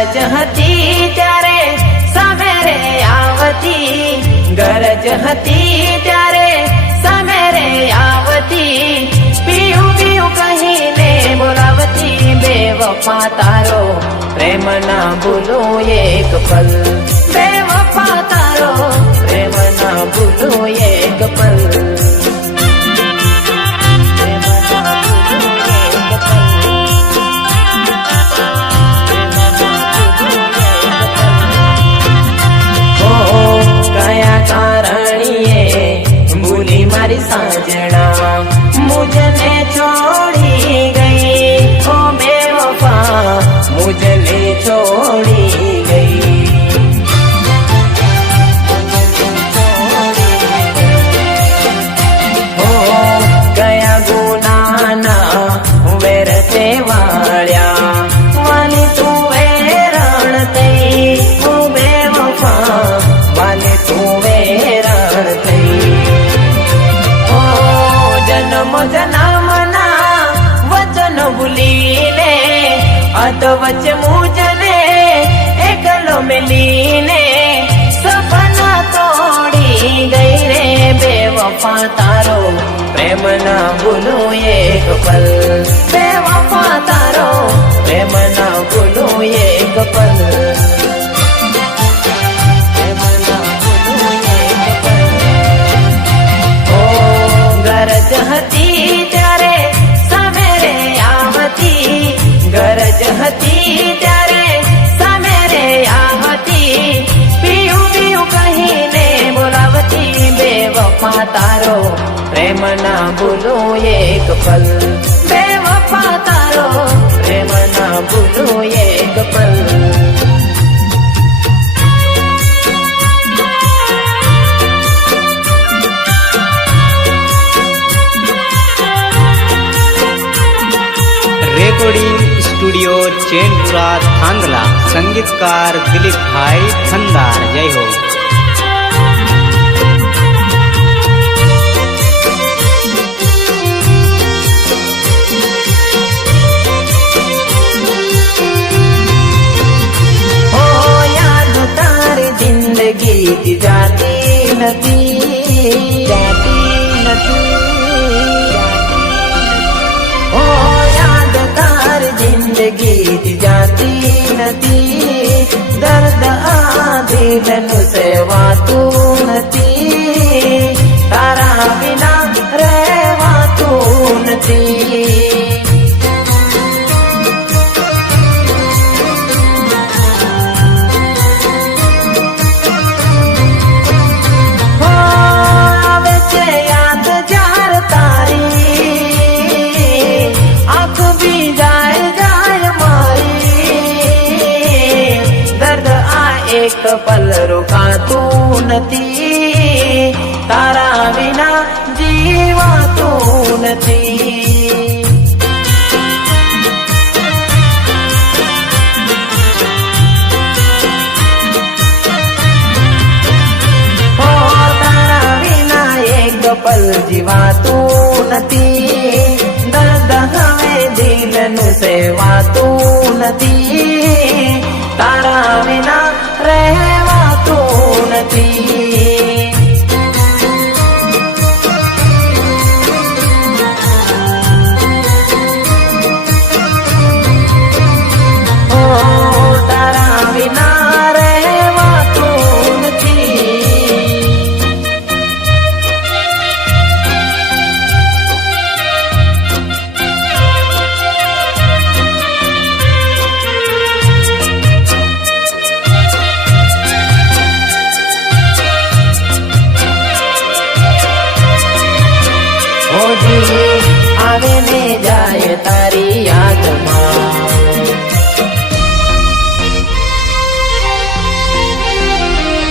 ગરજ હતી ત્યારે સામે રે આવતી, ગરજ હતી ત્યારે સામે રે આવતી, પીયું પીયું કહીને બોલાવતી, બેવફા તારો પ્રેમ ના ભૂલું એક પલ, બેવફા તારો પ્રેમ ના ભૂલું એક પલ. મારી સાજણા મુझने છોડી ગઈ, ઓ બેવફા મુझने છોડી ગઈ. ઓ ગયા ગુનાના વેર તે વાળ્યા, વાલી તું વેરણ થઈ, ઓ બેવફા વાલી તું વેરણ થઈ. જન્મ જન્મના વચન ભૂલીને અધવચ મુજને એકલો મિલીને સપના તોડી ગઈ રે, બેવફા તારો પ્રેમ ના ભૂલું એક પલ, બેવફા તારો પ્રેમ ના ભૂલું એક પલ. ગરજ હતી ત્યારે સામે રે આવતી, ગરજ હતી ત્યારે સામે રે આવતી, પીયું પીયું કહીને બોલાવતી, બેવફા તારો પ્રેમ ના ભૂલું એક પલ, બેવફા તારો પ્રેમ ના ભૂલું એક પલ. રેકોર્ડિંગ સ્ટુડિયો ચેનપુરા થાંગલા, સંગીતકાર દિલીપભાઈ થંદાર. જય હો. યાદ તારી જિંદગી જાતી નથી, જાતી નથી. જિંદગી જાતી નથી, દર્દ આ દિલનું સેવાતું નથી, તારા વિના રહેવાતું નથી. આવે છે યાદ જાર તારી, આંખ બી જાય એક પલ રોકાતું નથી, તારા વિના જીવાતું નથી. તારા વિના એક પલ જીવાતું નથી, દર્દ હવે દિલનું સેવાતું નથી, તારા વિના રહેવાતું નથી. ઓ તારા વિના રહેવાતું નથી. આવે ને જાય તારી યાદમાં,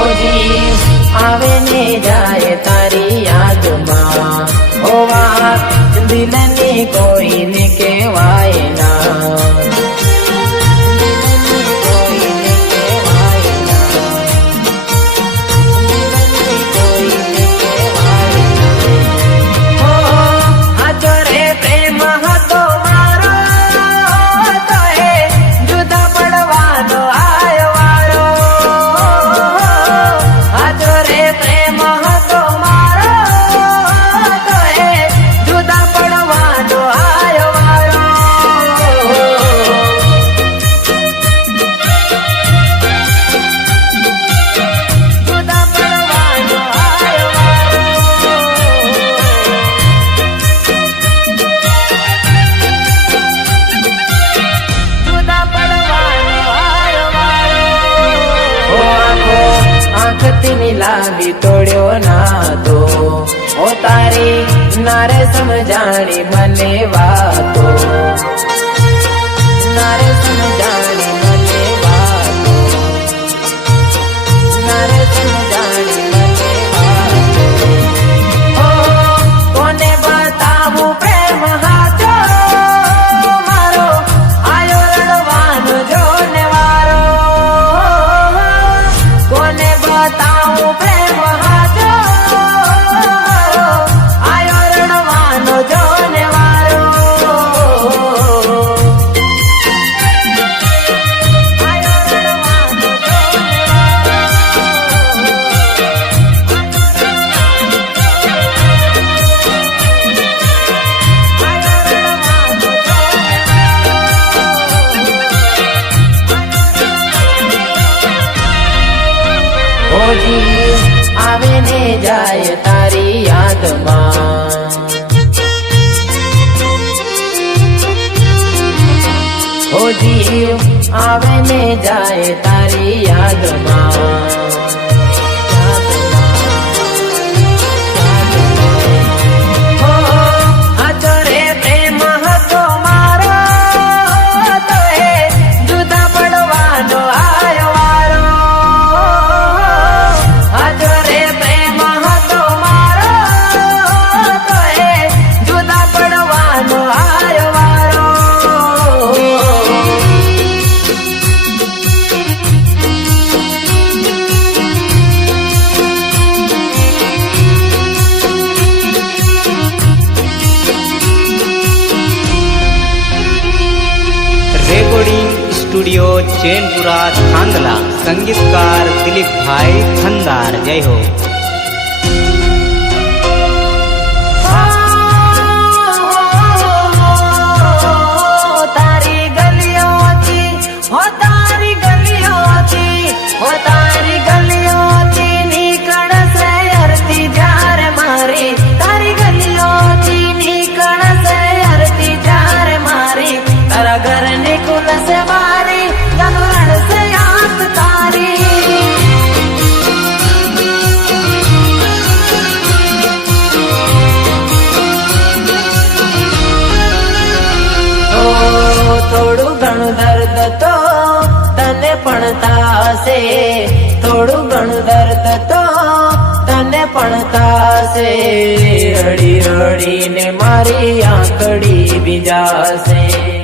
ઓજી આવે ને જાય તારી યાદમાં, ઓ વાત દિલની કોઈને કહેવાય ના, પ્રેમ હતો મારો તો એ જુદા પડવાનો લાવી તોડ્યો નાતો ઓ તારી નારે સમજાણી મને વાતો નારે સમજાણી મને વાતો નારે સમજાણી મને વાતો ઓ કોને બતાવું પ્રેમ હાચો મારો આયો રડવાનો જોને વારો કોને બતાવું પ્રેમ હાચો આયો રડવાનો જોને વારો આયો રડવાનો જોને ઓજી આવે ને જાય તારી યાદમાં ઓજી આવે ને જાય તારી યાદમાં હાચો રે પ્રેમ હતો મારો તો એ જુદા પડવાનો આયો વારો હાચો રે પ્રેમ હતો મારો તો એ જુદા પડવાનો આયો વારો રેકોર્ડિંગ સ્ટુડિયો ચેનપુરા થાંદલા સંગીતકાર દિલીપભાઈ થંદાર જય હો તારી ગલીઓથી હો તારી ગલીઓથી હો તારી ગલીઓથી નીકળશે અરતી જ્યારે મારી તારી ગલીઓથી નીકળશે અરતી જ્યારે મારી તારા ઘર નીકળશે મારી જાનું રડશે આંખ તારી થોડું ઘણું દર્દ તો તને પણ થાશે થોડું ઘણું દર્દ તો તને પણ થાશે રડી રડીને મારી આંખડી ભીંજાશે